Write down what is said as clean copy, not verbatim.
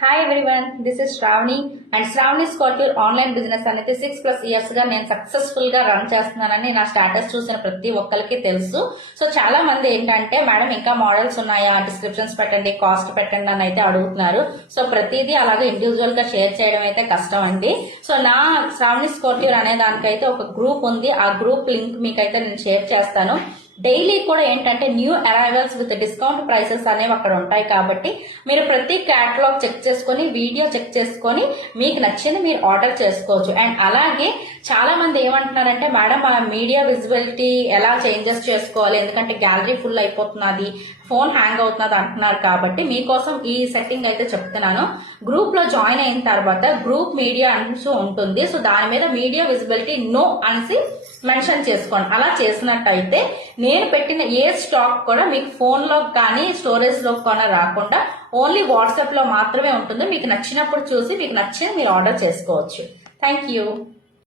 Hi everyone, this is Shravani and Shravani Scorpio online business అనేది 6+ years గా నేను సక్సెస్ఫుల్ గా రన్ చేస్తున్నానని నా స్టాటస్ చూసిన ప్రతి ఒక్కరికి తెలుసు. సో చాలా మంది ఏంటంటే మేడం ఇంకా మోడల్స్ ఉన్నాయా, డిస్క్రిప్షన్స్ పెట్టండి, కాస్ట్ పెట్టండి అని అయితే అడుగుతున్నారు. సో ప్రతిదీ అలాగే ఇండివిజువల్ గా షేర్ చేయడం అయితే కష్టం అండి. సో నా శ్రావణి స్కార్పియో అనే దానికైతే ఒక గ్రూప్ ఉంది. ఆ గ్రూప్ లింక్ మీకైతే నేను షేర్ చేస్తాను. డైలీ కూడా ఏంటంటే new arrivals with discount prices అనేవి అక్కడ ఉంటాయి. కాబట్టి మీరు ప్రతి క్యాటలాగ్ చెక్ చేసుకొని, వీడియో చెక్ చేసుకొని మీకు నచ్చింది మీరు ఆర్డర్ చేసుకోవచ్చు. అండ్ అలాగే చాలా మంది ఏమంటున్నారంటే మేడం ఆ మీడియా విజిబిలిటీ ఎలా చేంజెస్ చేసుకోవాలి, ఎందుకంటే గ్యాలరీ ఫుల్ అయిపోతున్నది, ఫోన్ హ్యాంగ్ అవుతున్నది అంటున్నారు. కాబట్టి మీకోసం ఈ సెట్టింగ్ అయితే చెప్తున్నాను. గ్రూప్ లో జాయిన్ అయిన తర్వాత గ్రూప్ మీడియా అంటూ ఉంటుంది. సో దాని మీద మీడియా విజిబిలిటీ నో అనేసి మెన్షన్ చేసుకోండి. అలా చేసినట్టయితే నేను పెట్టిన ఏ స్టాక్ కూడా మీకు ఫోన్ లో కానీ స్టోరేజ్ లో కానీ రాకుండా ఓన్లీ వాట్సాప్ లో మాత్రమే ఉంటుంది. మీకు నచ్చినప్పుడు చూసి మీకు నచ్చింది మీరు ఆర్డర్ చేసుకోవచ్చు. Thank you.